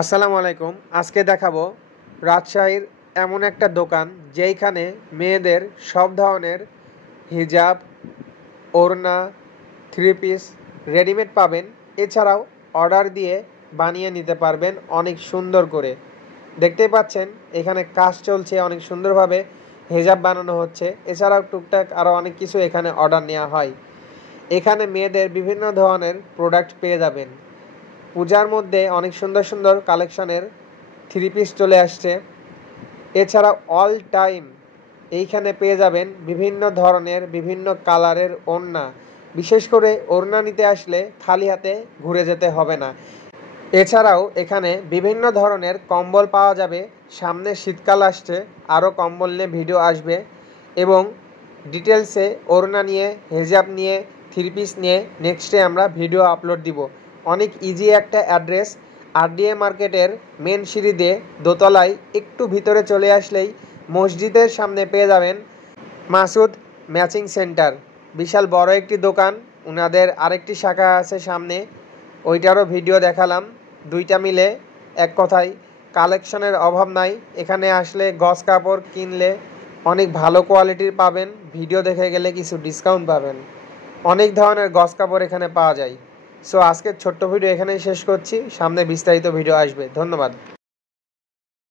আসসালামু আলাইকুম। আজকে দেখাবো রাজশাহীর এমন একটা দোকান যেইখানে মেয়েদের সব ধরনের হিজাব, ওড়না, থ্রি পিস রেডিমেড পাবেন। এছাড়াও অর্ডার দিয়ে বানিয়ে নিতে পারবেন অনেক সুন্দর করে। দেখতেই পাচ্ছেন এখানে কাজ চলছে, অনেক সুন্দরভাবে হিজাব বানানো হচ্ছে। এছাড়াও টুকটাক আরও অনেক কিছু এখানে অর্ডার নেওয়া হয়। এখানে মেয়েদের বিভিন্ন ধরনের প্রোডাক্ট পেয়ে যাবেন। পূজার মধ্যে অনেক সুন্দর সুন্দর কালেকশনের থ্রি পিস চলে আসছে। এছাড়া অল টাইম এইখানে পেয়ে যাবেন বিভিন্ন ধরনের বিভিন্ন কালারের ওড়না। বিশেষ করে ওড়না নিতে আসলে খালি হাতে ঘুরে যেতে হবে না। এছাড়াও এখানে বিভিন্ন ধরনের কম্বল পাওয়া যাবে। সামনে শীতকাল আসছে, আরও কম্বল নিয়ে ভিডিও আসবে এবং ডিটেলসে ওড়না নিয়ে, হিজাব নিয়ে, থ্রি পিস নিয়ে নেক্সটে আমরা ভিডিও আপলোড দিব। অনেক ইজি একটা অ্যাড্রেস, আরডিএ মার্কেটের মেন সিঁড়ি দিয়ে দোতলায় একটু ভিতরে চলে আসলেই মসজিদের সামনে পেয়ে যাবেন মাসুদ ম্যাচিং সেন্টার। বিশাল বড় একটি দোকান, ওনাদের আরেকটি শাখা আছে সামনে, ওইটারও ভিডিও দেখালাম। দুইটা মিলে এক কথায় কালেকশনের অভাব নাই। এখানে আসলে গজ কাপড় কিনলে অনেক ভালো কোয়ালিটির পাবেন, ভিডিও দেখে গেলে কিছু ডিসকাউন্ট পাবেন। অনেক ধরনের গজ কাপড় এখানে পাওয়া যায়। সো আজকের ছোট্ট ভিডিও এখানেই শেষ করছি, সামনে বিস্তারিত ভিডিও আসবে। ধন্যবাদ।